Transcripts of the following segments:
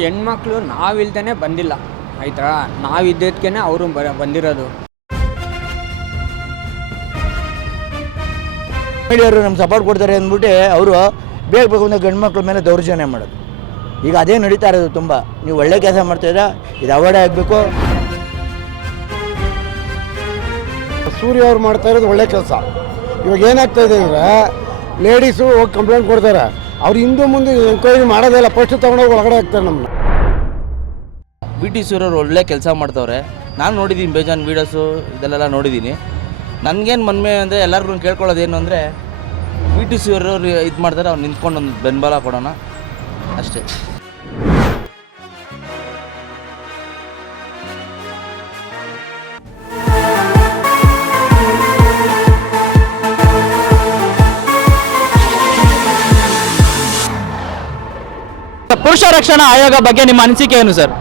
ಹೆಣ್ಮಕ್ಳು ನಾವಿಲ್ದೇ ಬಂದಿಲ್ಲ ಆಯ್ತಾ, ನಾವಿದ್ದಕ್ಕೆ ಅವರು ಬಂದಿರೋದು. ಮಹಿಳೆಯರು ನಮ್ಗೆ ಸಪೋರ್ಟ್ ಕೊಡ್ತಾರೆ ಅಂದ್ಬಿಟ್ಟು ಅವರು ಬೇಕು ಅಂದರೆ ಗಂಡು ಮಕ್ಳ ಮೇಲೆ ದೌರ್ಜನ್ಯ ಮಾಡೋದು. ಈಗ ಅದೇ ನಡೀತಾ ಇರೋದು. ತುಂಬ ನೀವು ಒಳ್ಳೆ ಕೆಲಸ ಮಾಡ್ತಾಯಿದ್ದೀರಾ, ಇದು ಅವಾರ್ಡ್ ಆಗಬೇಕು. ಸೂರ್ಯ ಅವ್ರು ಮಾಡ್ತಾ ಇರೋದು ಒಳ್ಳೆ ಕೆಲಸ. ಇವಾಗ ಏನಾಗ್ತಾ ಇದೆ ಅಂದರೆ ಲೇಡೀಸು ಹೋಗಿ ಕಂಪ್ಲೇಂಟ್ ಕೊಡ್ತಾರೆ, ಅವ್ರು ಹಿಂದೆ ಮುಂದೆ ಎಂಕ್ವೈರಿ ಮಾಡೋದಿಲ್ಲ, ಫಸ್ಟ್ ತೊಗೊಂಡೋಗಿ ಒಳಗಡೆ ಹಾಕ್ತಾರೆ ನಮ್ಮನ್ನ. VT ಸೂರ್ಯವ್ರು ಒಳ್ಳೆ ಕೆಲಸ ಮಾಡ್ತವ್ರೆ. ನಾನು ನೋಡಿದ್ದೀನಿ ಬೇಜಾನ್ ವೀಡಿಯೋಸು ಇದೆಲ್ಲ ನೋಡಿದ್ದೀನಿ. ನನಗೇನು ಮನ್ಮೆ ಅಂದರೆ ಎಲ್ಲರಿಗೂ ಕೇಳ್ಕೊಳ್ಳೋದೇನು ಅಂದರೆ VT ಸೂರ್ಯವ್ರು ಇದು ಮಾಡ್ತಾರೆ, ಅವ್ರು ನಿಂತ್ಕೊಂಡು ಒಂದು ಬೆಂಬಲ ಕೊಡೋಣ ಅಷ್ಟೇ. ಪುರುಷ ರಕ್ಷಣಾ ಆಯೋಗ ಬಗ್ಗೆ ನಿಮ್ಮ ಅನಿಸಿಕೆ ಏನು ಸರ್?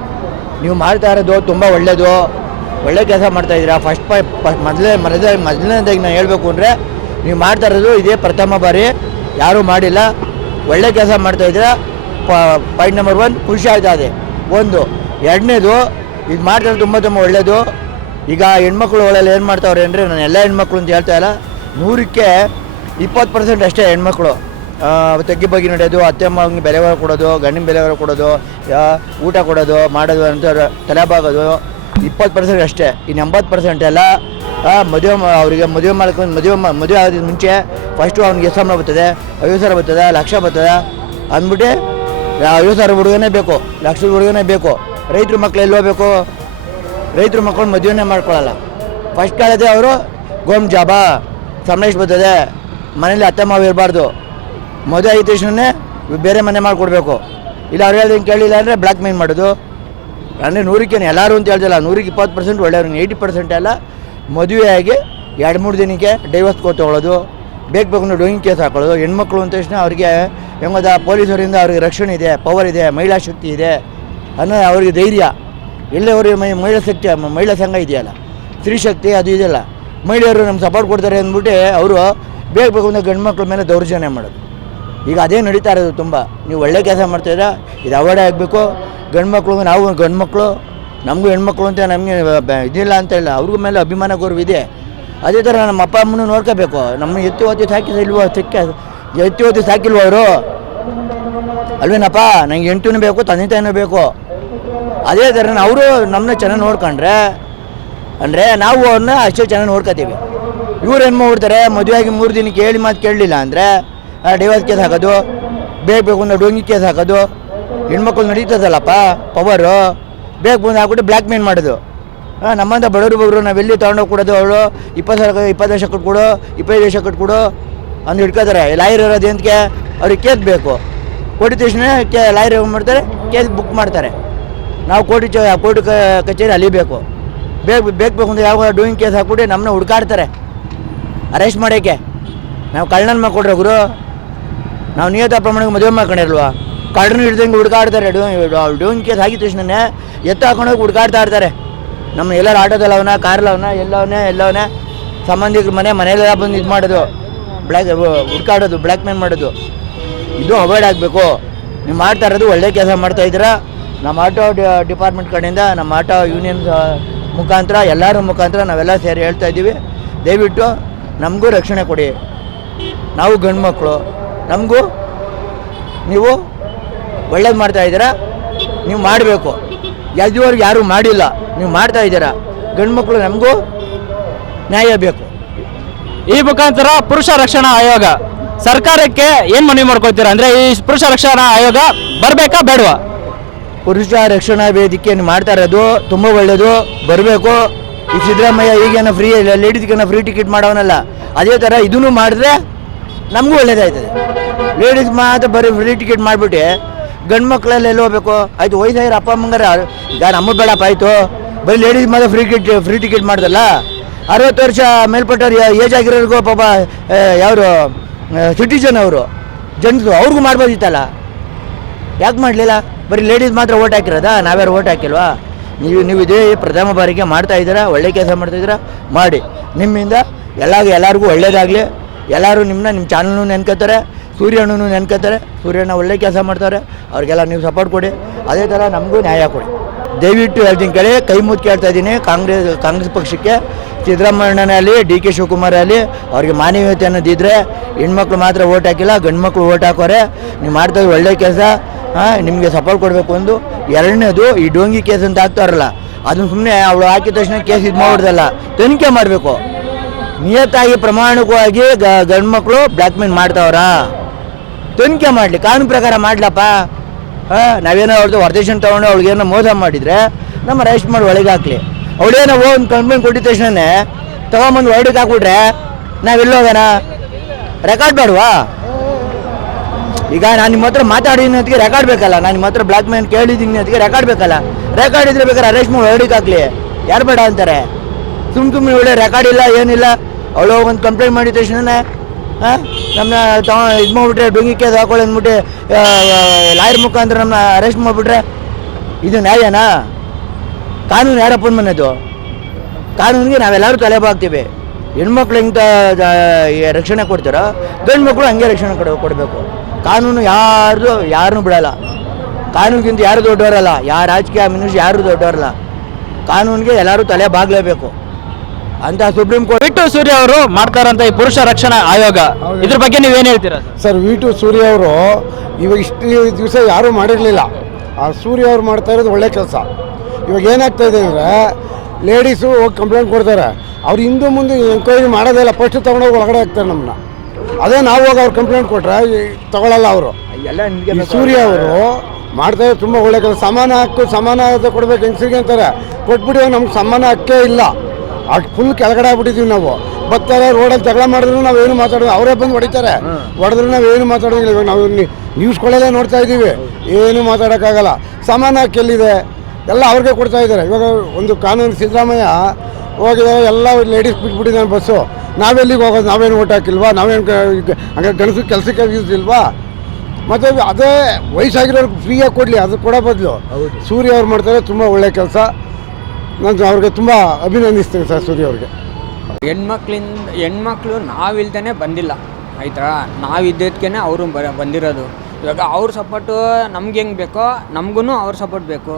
ನೀವು ಮಾಡ್ತಾ ಇರೋದು ತುಂಬ ಒಳ್ಳೆಯದು, ಒಳ್ಳೆ ಕೆಲಸ ಮಾಡ್ತಾಯಿದ್ದೀರಾ. ಮೊದಲನೇದಾಗಿ ನಾನು ಹೇಳಬೇಕು ಅಂದರೆ ನೀವು ಮಾಡ್ತಾ ಇರೋದು ಇದೇ ಪ್ರಥಮ ಬಾರಿ, ಯಾರೂ ಮಾಡಿಲ್ಲ. ಒಳ್ಳೆ ಕೆಲಸ ಮಾಡ್ತಾಯಿದ್ದೀರಾ. ಪಾಯಿಂಟ್ ನಂಬರ್ 1 ಖುಷಿ ಆಯ್ತಾ ಇದೆ ಒಂದು. ಎರಡನೇದು, ಇದು ಮಾಡ್ತಾರೆ ತುಂಬ ಒಳ್ಳೆಯದು. ಈಗ ಹೆಣ್ಮಕ್ಳು ಒಳ್ಳೆಲ್ಲ ಏನು ಮಾಡ್ತಾವ್ರೆ ಅಂದರೆ, ನಾನು ಎಲ್ಲ ಹೆಣ್ಮಕ್ಳು ಅಂತ ಹೇಳ್ತಾ ಇಲ್ಲ, 100ಕ್ಕೆ 20% ಅಷ್ಟೇ ಹೆಣ್ಮಕ್ಳು ತಗ್ಗಿ ಬಗ್ಗೆ ನಡೆಯೋದು, ಅತ್ತೆ ಮಗನಿಗೆ ಬೆಲೆ ಕೊಡೋದು, ಗಂಡಿನ ಬೆಲೆ ಕೊಡೋದು, ಊಟ ಕೊಡೋದು, ಮಾಡೋದು ಅಂತ ತಲೆಬಾಗೋದು 20% ಅಷ್ಟೇ. ಇನ್ನು 80% ಎಲ್ಲ ಮದುವೆ ಅವರಿಗೆ ಮದುವೆ ಆಗೋದಕ್ಕೆ ಮುಂಚೆ ಫಸ್ಟು ಅವ್ನಿಗೆ ಎಷ್ಟು ಸಂಬಳ ಬರ್ತದೆ, 50,000 ಬರ್ತದೆ, ಲಕ್ಷ ಬರ್ತದೆ ಅಂದ್ಬಿಟ್ಟು 50,000 ಹುಡುಗನೇ ಬೇಕು, ಲಕ್ಷದ ಹುಡುಗನೇ ಬೇಕು. ರೈತರ ಮಕ್ಳು ಎಲ್ಲಿ ಹೋಗ್ಬೇಕು? ರೈತರ ಮಕ್ಕಳು ಮದುವೆನೇ ಮಾಡ್ಕೊಳ್ಳಲ್ಲ. ಫಸ್ಟ್ ಕಾಲದೇ ಅವರು ಗೌರ್ಮೆಂಟ್ ಜಾಬಾ, ಸಂಬಳ ಎಷ್ಟು ಬರ್ತದೆ, ಮನೇಲಿ ಅತ್ತೆ ಮಾವು ಇರಬಾರ್ದು, ಮದುವೆ ಆಗಿದ ತಕ್ಷಣವೇ ಬೇರೆ ಮನೆ ಮಾಡಿಕೊಡ್ಬೇಕು. ಇಲ್ಲ ಅವ್ರು ಹೇಳ್ದಂಗೆ ಕೇಳಿಲ್ಲ ಅಂದರೆ ಬ್ಲ್ಯಾಕ್ ಮೇಲ್ ಮಾಡೋದು. ಅಂದರೆ 100ಕ್ಕೆ ಎಲ್ಲರೂ ಅಂತ ಹೇಳ್ತಿಲ್ಲ, 100ಕ್ಕೆ 20% ಒಳ್ಳೆಯವ್ರಿಗೆ 80% ಎಲ್ಲ ಮದುವೆಯಾಗಿ 2-3 ದಿನಕ್ಕೆ ಡೈವರ್ಸ್ ತೊಗೊಳ್ಳೋದು, ಬೇಕು ಅಂದರೆ ಡೋಯಿಂಗ್ ಕೇಸ್ ಹಾಕೊಳ್ಳೋದು. ಹೆಣ್ಮಕ್ಳು ಅಂದ ತಕ್ಷಣ ಅವ್ರಿಗೆ ಹೆಂಗೋದ ಪೊಲೀಸರಿಂದ ಅವ್ರಿಗೆ ರಕ್ಷಣೆ ಇದೆ, ಪವರ್ ಇದೆ, ಮಹಿಳಾ ಶಕ್ತಿ ಇದೆ ಅನ್ನೋ ಅವ್ರಿಗೆ ಧೈರ್ಯ. ಎಲ್ಲೇ ಅವ್ರಿಗೆ ಮಹಿಳಾ ಸಂಘ ಇದೆಯಲ್ಲ, ಸ್ತ್ರೀ ಶಕ್ತಿ ಅದು ಇದೆಯಲ್ಲ, ಮಹಿಳೆಯರು ನಮ್ಗೆ ಸಪೋರ್ಟ್ ಕೊಡ್ತಾರೆ ಅಂದ್ಬಿಟ್ಟು ಅವರು ಬೇಕು ಅಂದರೆ ಗಂಡು ಮಕ್ಳ ಮೇಲೆ ದೌರ್ಜನ್ಯ ಮಾಡೋದು. ಈಗ ಅದೇ ನಡೀತಾ ಇರೋದು. ತುಂಬ ನೀವು ಒಳ್ಳೆ ಕೆಲಸ ಮಾಡ್ತಾಯಿದ್ದೀರಾ, ಇದು ಅವಾರ್ಡ್ ಆಗಬೇಕು. ಗಂಡು ಮಕ್ಳು, ನಾವು ಗಂಡು ಮಕ್ಕಳು, ನಮಗೂ ಹೆಣ್ಮಕ್ಳು ಅಂತ ನಮಗೆ ಇದಿಲ್ಲ ಅಂತ ಇಲ್ಲ, ಅವ್ರಿಗೂ ಮೇಲೆ ಅಭಿಮಾನ ಗೌರವ ಇದೆ. ಅದೇ ಥರ ನಮ್ಮ ಅಪ್ಪ ಅಮ್ಮನೂ ನೋಡ್ಕೋಬೇಕು. ನಮ್ಮ ಎತ್ತಿ ಹೊತ್ತಿ ಸಾಕಿಲ್ವೋ, ಎತ್ತಿ ಹೊತ್ತಿ ಸಾಕಿಲ್ವ ಅವರು ಅಲ್ವೇನಪ್ಪ? ನಂಗೆ ಹೆಂಡತಿನೂ ಬೇಕು, ತಂದೆ ತಾಯಿನೂ ಬೇಕು. ಅದೇ ಥರ ಅವರು ನಮ್ಮನ್ನ ಚೆನ್ನಾಗಿ ನೋಡ್ಕೊಂಡ್ರೆ ಅಂದರೆ ನಾವು ಅವ್ರನ್ನ ಅಷ್ಟೇ ಚೆನ್ನಾಗಿ ನೋಡ್ಕೋತೀವಿ. ಇವ್ರು ಏನು ಮಾಡ್ತಾರೆ, ಮದುವೆಯಾಗಿ 3 ದಿನಕ್ಕೆ ಹೇಳಿ ಮಾತು ಕೇಳಲಿಲ್ಲ ಅಂದರೆ ಡೈವರ್ಸ್ ಕೇಸ್ ಹಾಕೋದು, ಬೇಕು ಅಂದರೆ ಡೋಂಗಿ ಕೇಸ್ ಹಾಕೋದು. ಹೆಣ್ಮಕ್ಳು ನಡೀತದಲ್ಲಪ್ಪ ಪವರು, ಬೇಕು ಬಂದು ಹಾಕ್ಬಿಟ್ಟು ಬ್ಲ್ಯಾಕ್ ಮೇಲ್ ಮಾಡೋದು. ನಮ್ಮಂಥ ಬಡವರು ನಾವೆಲ್ಲಿ ತೊಗೊಂಡೋಗಿ ಕೊಡೋದು, ಅವಳು 20 ಲಕ್ಷ ಕೊಟ್ಕೊಡು, 25 ಲಕ್ಷ ಕೊಟ್ಕೊಡು ಅಂದು ಹಿಡ್ಕೋತಾರೆ. ಲಾಯರ್ ಇರೋದು ಎಂತಕ್ಕೆ? ಅವ್ರಿಗೆ ಕೇಸ್ ಬೇಕು. ಕೋಟಿ ತಕ್ಷಣ ಲಾಯರ್ ಏನು ಮಾಡ್ತಾರೆ, ಕೇಸ್ ಬುಕ್ ಮಾಡ್ತಾರೆ. ನಾವು ಕೋರ್ಟ್ ಕಚೇರಿ ಅಲಿಬೇಕು. ಬೇಕು ಅಂದರೆ ಯಾವ ಡೂಯಿಂಗ್ ಕೇಸ್ ಹಾಕ್ಬಿಟ್ಟು ನಮ್ಮನ್ನ ಹುಡ್ಕಾಡ್ತಾರೆ ಅರೆಸ್ಟ್ ಮಾಡೋಕ್ಕೆ. ನಾವು ಕಳ್ಳನ ಮಾಡ್ಕೊಡ್ರೆ ಗುರು, ನಾವು ನಿಯತ ಪ್ರಮಾಣಕ್ಕೆ ಮದುವೆ ಮಾಡ್ಕೊಂಡಿರಲ್ವ? ಕಳ್ಳನ ಹಿಡ್ದಂಗೆ ಹುಡ್ಕಾಡ್ತಾರೆ. ಡೂಯಿಂಗ್ ಕೇಸ್ ಆಗಿದ ತಕ್ಷಣ ಎತ್ತ ಹಾಕೊಂಡೋಗಿ ಹುಡ್ಕಾಡ್ತಾ ಇರ್ತಾರೆ. ನಮ್ಮ ಎಲ್ಲರೂ ಆಟೋದಲ್ಲಿ ಅವನ, ಕಾರಲ್ಲಿ ಎಲ್ಲವನೇ ಸಂಬಂಧಿಕರ ಮನೆಯಲ್ಲೆಲ್ಲ ಬಂದು ಇದು ಮಾಡೋದು, ಹುಡ್ಕಾಡೋದು, ಬ್ಲ್ಯಾಕ್ ಮೇಲ್ ಮಾಡೋದು. ಇದು ಅವಾಯ್ಡ್ ಆಗಬೇಕು. ನೀವು ಮಾಡ್ತಾ ಇರೋದು ಒಳ್ಳೆ ಕೆಲಸ ಮಾಡ್ತಾಯಿದ್ದೀರಾ. ನಮ್ಮ ಆಟೋ ಡಿಪಾರ್ಟ್ಮೆಂಟ್ ಕಡೆಯಿಂದ, ನಮ್ಮ ಆಟೋ ಯೂನಿಯನ್ ಮುಖಾಂತರ, ಎಲ್ಲರ ಮುಖಾಂತರ ನಾವೆಲ್ಲ ಸೇರಿ ಹೇಳ್ತಾ ಇದ್ದೀವಿ, ದಯವಿಟ್ಟು ನಮಗೂ ರಕ್ಷಣೆ ಕೊಡಿ. ನಾವು ಗಂಡು ಮಕ್ಕಳು, ನಮಗೂ ನೀವು ಒಳ್ಳೇದು ಮಾಡ್ತಾಯಿದ್ದೀರಾ, ನೀವು ಮಾಡಬೇಕು. ಇದುವರೆಗೂ ಯಾರೂ ಮಾಡಿಲ್ಲ, ನೀವು ಮಾಡ್ತಾಯಿದ್ದೀರಾ. ಗಂಡು ಮಕ್ಕಳು ನಮಗೂ ನ್ಯಾಯ ಬೇಕು. ಈ ಮುಖಾಂತರ ಪುರುಷ ರಕ್ಷಣಾ ಆಯೋಗ ಸರ್ಕಾರಕ್ಕೆ ಏನು ಮನವಿ ಮಾಡ್ಕೊಳ್ತೀರಾ ಅಂದರೆ, ಈ ಪುರುಷ ರಕ್ಷಣಾ ಆಯೋಗ ಬರಬೇಕಾ ಬೇಡವಾ? ಪುರುಷ ರಕ್ಷಣಾ ವೇದಿಕೆಯನ್ನು ಮಾಡ್ತಾ ಇರೋದು ತುಂಬ ಒಳ್ಳೆಯದು, ಬರಬೇಕು. ಈ ಸಿದ್ದರಾಮಯ್ಯ ಈಗೇನೋ ಫ್ರೀ ಲೇಡೀಸ್ಗೇನೋ ಫ್ರೀ ಟಿಕೆಟ್ ಮಾಡೋನಲ್ಲ, ಅದೇ ಥರ ಇದನ್ನು ಮಾಡಿದ್ರೆ ನಮಗೂ ಒಳ್ಳೇದಾಯ್ತದೆ. ಲೇಡೀಸ್ ಮಾತ್ರ ಬರೀ ಫ್ರೀ ಟಿಕೆಟ್ ಮಾಡಿಬಿಟ್ಟು ಗಂಡು ಮಕ್ಕಳೆಲ್ಲ ಎಲ್ಲಿ ಹೋಗ್ಬೇಕು? ಆಯಿತು, ವಯಸ್ಸಾಗಿರೋ ಅಪ್ಪ ಅಮ್ಮಂಗಾರ ಈಗ ನಮ್ಮ ಬೇಡಪ್ಪ ಆಯಿತು, ಬರೀ ಲೇಡೀಸ್ ಮಾತ್ರ ಫ್ರೀ ಟಿಕೆಟ್ ಮಾಡ್ದಲ್ಲ. 60 ವರ್ಷ ಮೇಲ್ಪಟ್ಟವ್ರು ಏಜ್ ಆಗಿರೋರಿಗೂ ಪಾಪ ಯಾರು ಸಿಟಿಜನ್ ಅವರು ಜನ್ರು ಅವ್ರಿಗೂ ಮಾಡ್ಬೋದಿತ್ತಲ್ಲ, ಯಾಕೆ ಮಾಡಲಿಲ್ಲ? ಬರೀ ಲೇಡೀಸ್ ಮಾತ್ರ ಓಟ್ ಹಾಕಿರೋದಾ? ನಾವ್ಯಾರು ಓಟ್ ಹಾಕಿಲ್ವಾ? ನೀವು ಇದೇ ಪ್ರಥಮ ಬಾರಿಗೆ ಮಾಡ್ತಾಯಿದ್ದೀರಾ, ಒಳ್ಳೆ ಕೆಲಸ ಮಾಡ್ತಾಯಿದ್ದೀರಾ, ಮಾಡಿ. ನಿಮ್ಮಿಂದ ಎಲ್ಲರಿಗೂ ಒಳ್ಳೇದಾಗಲಿ. ಎಲ್ಲರೂ ನಿಮ್ಮ ಚಾನಲ್ನು ನೆನ್ಕೋತಾರೆ. ಸೂರ್ಯಣ್ಣನು ನೆನ್ಕೋತಾರೆ, ಸೂರ್ಯಣ್ಣ ಒಳ್ಳೆ ಕೆಲಸ ಮಾಡ್ತಾರೆ, ಅವ್ರಿಗೆಲ್ಲ ನೀವು ಸಪೋರ್ಟ್ ಕೊಡಿ. ಅದೇ ಥರ ನಮಗೂ ನ್ಯಾಯ ಕೊಡಿ. ದಯವಿಟ್ಟು ಹೇಳ್ತೀನಿ ಕೇಳಿ, ಕೈ ಮುಚ್ಚಿ ಕೇಳ್ತಾ ಇದ್ದೀನಿ ಕಾಂಗ್ರೆಸ್ ಪಕ್ಷಕ್ಕೆ, ಸಿದ್ದರಾಮಯ್ಯನೇ ಆಗಲಿ ಡಿ ಕೆ ಶಿವಕುಮಾರ್ ಆಗಲಿ, ಅವ್ರಿಗೆ ಮಾನವೀಯತೆ ಅನ್ನೋದಿದ್ದರೆ ಹೆಣ್ಮಕ್ಳು ಮಾತ್ರ ಓಟ್ ಹಾಕಿಲ್ಲ, ಗಂಡು ಮಕ್ಕಳು ಓಟ್ ಹಾಕೋರೆ. ನೀವು ಮಾಡ್ತಾ ಒಳ್ಳೆ ಕೆಲಸ, ನಿಮಗೆ ಸಪೋರ್ಟ್ ಕೊಡಬೇಕು. ಒಂದು ಎರಡನೇದು, ಈ ಡೋಂಗಿ ಕೇಸ್ ಅಂತ ಹಾಕ್ತಾರಲ್ಲ, ಅದನ್ನು ಸುಮ್ಮನೆ ಅವಳು ಹಾಕಿದ ತಕ್ಷಣ ಕೇಸ್ ಇದು ಮಾಡ್ಬಿಡ್ದಲ್ಲ, ತನಿಖೆ ಮಾಡಬೇಕು. ನಿಯತ್ತಾಗಿ ಪ್ರಾಮಾಣಿಕವಾಗಿ ಗಂಡು ಮಕ್ಕಳು ಬ್ಲ್ಯಾಕ್ ಮೇಲ್ ಮಾಡ್ತಾವ್ರಾ, ತನಿಖೆ ಮಾಡಲಿ, ಕಾನೂನು ಪ್ರಕಾರ ಮಾಡ್ಲಪ್ಪ. ನಾವೇನೋ ಅವ್ರದ್ದು ವರದಕ್ಷಿಣೆ ತೊಗೊಂಡು ಅವ್ಳಿಗೇನೋ ಮೋಸ ಮಾಡಿದರೆ ನಮ್ಮ ಅರೆಸ್ಟ್ ಮಾಡಿ ಒಳಗೆ ಹಾಕಲಿ. ಅವಳೇನೋ ಒಂದು ಕಂಪ್ಲೇಂಟ್ ಕೊಟ್ಟಿದ ತಕ್ಷಣನೇ ತೊಗೊಂಬಂದು ಹೊರಡಿಗೆ ಹಾಕ್ಬಿಟ್ರೆ ನಾವೆಲ್ಲೋಗೋಣ? ರೆಕಾರ್ಡ್ ಬೇಡವಾ? ಈಗ ನಾನು ನಿಮ್ಮ ಹತ್ರ ಮಾತಾಡಿದ್ದೀನಿ ಅದಕ್ಕೆ ರೆಕಾರ್ಡ್ ಬೇಕಲ್ಲ, ನಾನು ನಿಮ್ಮ ಹತ್ರ ಬ್ಲ್ಯಾಕ್ ಮೇಲ್ ಕೇಳಿದ್ದೀನಿ ಅದಕ್ಕೆ ರೆಕಾರ್ಡ್ ಬೇಕಲ್ಲ. ರೆಕಾರ್ಡ್ ಇದ್ರೆ ಬೇಕಾದ್ರೆ ಅರೆಸ್ಟ್ ಮಾಡಿ ಹೊರಡಿಗೆ ಹಾಕಲಿ, ಯಾರು ಬೇಡ ಅಂತಾರೆ? ಸುಮ್ಮನೆ ಒಳ್ಳೆ ರೆಕಾರ್ಡ್ ಇಲ್ಲ, ಏನಿಲ್ಲ, ಅವಳು ಒಂದು ಕಂಪ್ಲೇಂಟ್ ಮಾಡಿದ ತಕ್ಷಣ ನಮ್ಮನ್ನ ಇದು ಮಾಡಿಬಿಟ್ರೆ, ಡೊಂಗಿ ಕೇಸ್ ಹಾಕೊಳ್ಳಿ ಅಂದ್ಬಿಟ್ಟು ಲಾಯರ್ ಮುಖಾಂತರ ನಮ್ಮನ್ನ ಅರೆಸ್ಟ್ ಮಾಡಿಬಿಟ್ರೆ ಇದು ನ್ಯಾಯನಾ? ಕಾನೂನು ಯಾರಪ್ಪನ ಮನೆದು? ಕಾನೂನಿಗೆ ನಾವೆಲ್ಲರೂ ತಲೆಬಾಗ್ತೀವಿ. ಹೆಣ್ಮಕ್ಳು ಹೆಂಗೆ ರಕ್ಷಣೆ ಕೊಡ್ತಾರೋ ಗಂಡು ಮಕ್ಕಳು ಹಂಗೆ ರಕ್ಷಣೆ ಕೊಡಬೇಕು. ಕಾನೂನು ಯಾರನ್ನೂ ಬಿಡಲ್ಲ. ಕಾನೂನಿಗಿಂತ ಯಾರು ದೊಡ್ಡವರಲ್ಲ, ಯಾರು ರಾಜಕೀಯ ಮನುಷ್ಯ ಯಾರು ದೊಡ್ಡವರಲ್ಲ. ಕಾನೂನಿಗೆ ಎಲ್ಲರೂ ತಲೆ ಬಾಗ್ಲೇಬೇಕು ಅಂತ ಸುಪ್ರೀಂ ಕೋರ್ಟ್. ವಿ.ಟಿ. ಸೂರ್ಯ ಅವರು ಮಾಡ್ತಾರಂತ ಈ ಪುರುಷ ರಕ್ಷಣಾ ಆಯೋಗ, ಇದ್ರ ಬಗ್ಗೆ ನೀವೇನು ಹೇಳ್ತೀರಾ ಸರ್? ವಿ.ಟಿ. ಸೂರ್ಯ ಅವರು ಇವಾಗ ಇಷ್ಟು ದಿವಸ ಯಾರೂ ಮಾಡಿರಲಿಲ್ಲ. ಆ ಸೂರ್ಯ ಅವ್ರು ಮಾಡ್ತಾ ಇರೋದು ಒಳ್ಳೆ ಕೆಲಸ. ಇವಾಗ ಏನಾಗ್ತಾ ಇದೆ ಅಂದರೆ, ಲೇಡೀಸು ಹೋಗಿ ಕಂಪ್ಲೇಂಟ್ ಕೊಡ್ತಾರೆ, ಅವ್ರು ಹಿಂದೆ ಮುಂದೆ ಎಂಕ್ವೈರಿ ಮಾಡೋದಿಲ್ಲ, ಫಸ್ಟ್ ತೊಗೊಂಡೋಗಿ ಒಳಗಡೆ ಹಾಕ್ತಾರೆ ನಮ್ಮನ್ನ. ಅದೇ ನಾವು ಹೋಗಿ ಅವ್ರು ಕಂಪ್ಲೇಂಟ್ ಕೊಟ್ಟರೆ ತಗೊಳ್ಳಲ್ಲ ಅವರು. ಸೂರ್ಯ ಅವರು ಮಾಡ್ತಾ ಇರೋದು ತುಂಬ ಒಳ್ಳೆ ಕೆಲಸ. ಸಮಾನ ಹಕ್ಕು ಸಮಾನ ಕೊಡ್ಬೇಕು ಹೆಂಗಸರಿಗೆ ಅಂತಾರೆ, ಕೊಟ್ಬಿಟ್ಟು ನಮ್ಗೆ ಸಮಾನ ಹಕ್ಕೇ ಇಲ್ಲ. ಅದು ಫುಲ್ ಕೆಳಗಡೆ ಆಗ್ಬಿಟ್ಟಿದ್ದೀವಿ ನಾವು. ಬರ್ತಾರೆ ರೋಡಲ್ಲಿ ಜಗಳ ಮಾಡಿದ್ರು ನಾವೇನು ಮಾತಾಡೋದು, ಅವರೇ ಬಂದು ಹೊಡಿತಾರೆ, ಹೊಡೆದ್ರು ನಾವೇನು ಮಾತಾಡೋಂಗಿಲ್ಲ. ಇವಾಗ ನಾವು ನ್ಯೂಸ್ಗಳೆಲ್ಲ ನೋಡ್ತಾ ಇದ್ದೀವಿ, ಏನು ಮಾತಾಡೋಕ್ಕಾಗಲ್ಲ. ಸಮಾನ ಹಕ್ಕು ಎಲ್ಲಿದೆ? ಎಲ್ಲ ಅವ್ರಿಗೆ ಕೊಡ್ತಾ ಇದ್ದಾರೆ. ಇವಾಗ ಒಂದು ಕಾನೂನು ಸಿದ್ದರಾಮಯ್ಯ ಹೋಗಿದ್ದಾರೆ, ಎಲ್ಲ ಲೇಡೀಸ್ ಬಿಟ್ಬಿಟ್ಟಿದ್ದಾನೆ ಬಸ್ಸು. ನಾವೆಲ್ಲಿಗೆ ಹೋಗೋದು? ನಾವೇನು ಓಟ್ ಹಾಕಿಲ್ವಾ? ನಾವೇನು ಹಂಗೆ ಗಣಸು ಕೆಲಸಕ್ಕೆ ಇಲ್ವಾ? ಮತ್ತು ಅದೇ ವಯಸ್ಸಾಗಿರೋರ್ಗೆ ಫ್ರೀಯಾಗಿ ಕೊಡಲಿ, ಅದು ಕೊಡೋ ಬದಲು ಸೂರ್ಯ ಅವ್ರು ಮಾಡ್ತಾರೆ ತುಂಬ ಒಳ್ಳೆ ಕೆಲಸ. ನಾನು ಅವ್ರಿಗೆ ತುಂಬ ಅಭಿನಂದಿಸ್ತೇನೆ ಸರ್ ಸೂರ್ಯ ಅವ್ರಿಗೆ. ಹೆಣ್ಮಕ್ಳು ನಾವಿಲ್ದೇ ಬಂದಿಲ್ಲ, ಆಯ್ತಾ? ನಾವಿದ್ದದಕ್ಕೇ ಅವರು ಬಂದಿರೋದು. ಇವಾಗ ಅವ್ರ ಸಪೋರ್ಟು ನಮ್ಗೆ ಹೆಂಗೆ ಬೇಕೋ ನಮಗೂ ಅವ್ರ ಸಪೋರ್ಟ್ ಬೇಕು.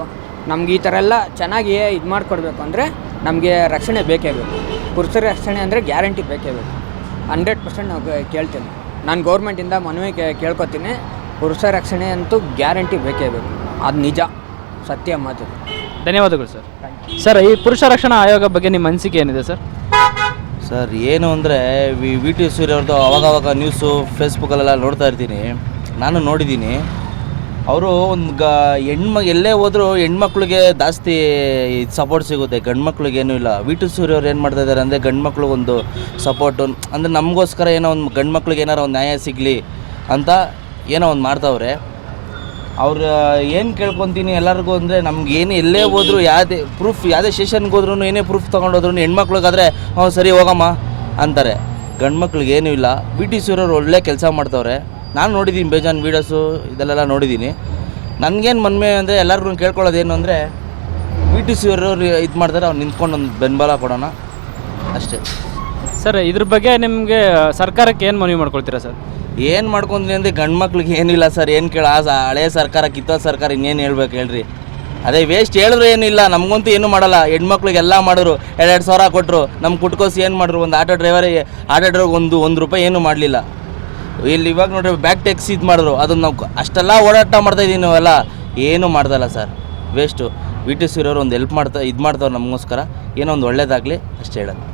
ನಮ್ಗೆ ಈ ಥರ ಎಲ್ಲ ಚೆನ್ನಾಗಿ ಇದು ಮಾಡಿಕೊಡ್ಬೇಕು ಅಂದರೆ ನಮಗೆ ರಕ್ಷಣೆ ಬೇಕೇ ಬೇಕು. ಪುರುಷರ ರಕ್ಷಣೆ ಅಂದರೆ ಗ್ಯಾರಂಟಿ ಬೇಕೇ ಬೇಕು. 100% ನಾವು ಕೇಳ್ತೀನಿ. ನಾನು ಗೌರ್ಮೆಂಟಿಂದ ಮನವಿ ಕೇಳ್ಕೊತೀನಿ, ಪುರುಷ ರಕ್ಷಣೆ ಅಂತೂ ಗ್ಯಾರಂಟಿ ಬೇಕೇ ಬೇಕು. ಅದು ನಿಜ, ಸತ್ಯ ಮಾತು. ಧನ್ಯವಾದಗಳು ಸರ್. ಸರ್, ಈ ಪುರುಷ ರಕ್ಷಣಾ ಆಯೋಗ ಬಗ್ಗೆ ನಿಮ್ಮ ಅನಿಸಿಕೆ ಏನಿದೆ ಸರ್? ಸರ್, ಏನು ಅಂದರೆ ವಿ.ಟಿ. ಸೂರ್ಯ ಅವ್ರದ್ದು ಅವಾಗವಾಗ ನ್ಯೂಸು ಫೇಸ್ಬುಕ್ಕಲ್ಲೆಲ್ಲ ನೋಡ್ತಾ ಇರ್ತೀನಿ. ನಾನು ನೋಡಿದ್ದೀನಿ, ಅವರು ಒಂದು ಎಲ್ಲೇ ಹೋದರೂ ಹೆಣ್ಮಕ್ಳಿಗೆ ಜಾಸ್ತಿ ಸಪೋರ್ಟ್ ಸಿಗುತ್ತೆ, ಗಂಡು ಮಕ್ಳಿಗೇನೂ ಇಲ್ಲ. ವಿ.ಟಿ. ಸೂರ್ಯ ಅವ್ರು ಏನು ಮಾಡ್ತಾ ಇದ್ದಾರೆ ಅಂದರೆ, ಗಂಡು ಮಕ್ಳಿಗೊಂದು ಸಪೋರ್ಟು ಅಂದರೆ ನಮಗೋಸ್ಕರ ಏನೋ ಒಂದು ಗಂಡು ಮಕ್ಳಿಗೆ ಏನಾರು ಒಂದು ನ್ಯಾಯ ಸಿಗಲಿ ಅಂತ ಏನೋ ಒಂದು ಮಾಡ್ತಾವ್ರೆ. ಅವ್ರು ಏನು ಕೇಳ್ಕೊತೀನಿ ಎಲ್ಲರಿಗೂ ಅಂದರೆ, ನಮ್ಗೆ ಏನು ಎಲ್ಲೇ ಹೋದ್ರು ಯಾವುದೇ ಸ್ಟೇಷನ್ಗೆ ಹೋದ್ರೂ ಏನೇ ಪ್ರೂಫ್ ತೊಗೊಂಡೋದ್ರೂ ಹೆಣ್ಮಕ್ಳಿಗಾದರೆ ಸರಿ ಹೋಗಮ್ಮ ಅಂತಾರೆ. ಗಂಡು ಮಕ್ಳಿಗೆ ಏನೂ ಇಲ್ಲ. ವಿ.ಟಿ. ಸೂರ್ಯ ಅವ್ರು ಒಳ್ಳೆ ಕೆಲಸ ಮಾಡ್ತಾವ್ರೆ. ನಾನು ನೋಡಿದ್ದೀನಿ, ಬೇಜಾನ್ ವೀಡಿಯೋಸು ಇದೆಲ್ಲ ನೋಡಿದ್ದೀನಿ. ನನಗೇನು ಮನ್ಮೆ ಅಂದರೆ, ಎಲ್ಲರಿಗೂ ಕೇಳ್ಕೊಳ್ಳೋದೇನು ಅಂದರೆ, ವಿ.ಟಿ. ಸೂರ್ಯ ಅವ್ರು ಇದು ಮಾಡ್ತಾರೆ, ಅವ್ರು ನಿಂತ್ಕೊಂಡು ಒಂದು ಬೆಂಬಲ ಕೊಡೋಣ ಅಷ್ಟೇ. ಸರ್, ಇದ್ರ ಬಗ್ಗೆ ನಿಮಗೆ ಸರ್ಕಾರಕ್ಕೆ ಏನು ಮನವಿ ಮಾಡ್ಕೊಳ್ತೀರಾ ಸರ್? ಏನು ಮಾಡ್ಕೊಂತೀನಿ ಅಂದರೆ, ಗಂಡು ಮಕ್ಳಿಗೆ ಏನಿಲ್ಲ ಸರ್. ಏನು ಹಳೆ ಸರ್ಕಾರ ಕಿತ್ತೋ ಸರ್ಕಾರ ಇನ್ನೇನು ಹೇಳ್ಬೇಕು ಹೇಳ್ರಿ? ಅದೇ ವೇಸ್ಟ್ ಹೇಳಿದ್ರು ಏನಿಲ್ಲ, ನಮಗಂತೂ ಏನೂ ಮಾಡಲ್ಲ. ಹೆಣ್ಮಕ್ಳಿಗೆಲ್ಲ ಮಾಡಿದ್ರು, 2 ಸಾವಿರ ಕೊಟ್ಟರು. ನಮ್ಮ ಕುಟ್ಕೋಸಿ ಏನು ಮಾಡಿದ್ರು? ಒಂದು ಆಟೋ ಡ್ರೈವರ್ಗೆ ಒಂದು ರೂಪಾಯಿ ಏನೂ ಮಾಡಲಿಲ್ಲ. ಇಲ್ಲಿ ಇವಾಗ ನೋಡ್ರಿ, ಬ್ಯಾಕ್ ಟ್ಯಾಕ್ಸಿ ಇದು ಮಾಡಿದ್ರು, ಅದನ್ನು ನಾವು ಅಷ್ಟೆಲ್ಲ ಓಡಾಟ ಮಾಡ್ತಾಯಿದ್ದೀವಿ. ನಾವೆಲ್ಲ ಏನೂ ಮಾಡ್ದಲ್ಲ ಸರ್, ವೇಸ್ಟು. ವಿ.ಟಿ. ಸೂರ್ಯ ಅವರು ಒಂದು ಹೆಲ್ಪ್ ಮಾಡ್ತಾವ್ರು ನಮಗೋಸ್ಕರ. ಏನೋ ಒಂದು ಒಳ್ಳೇದಾಗಲಿ ಅಷ್ಟೇ ಹೇಳೋದು.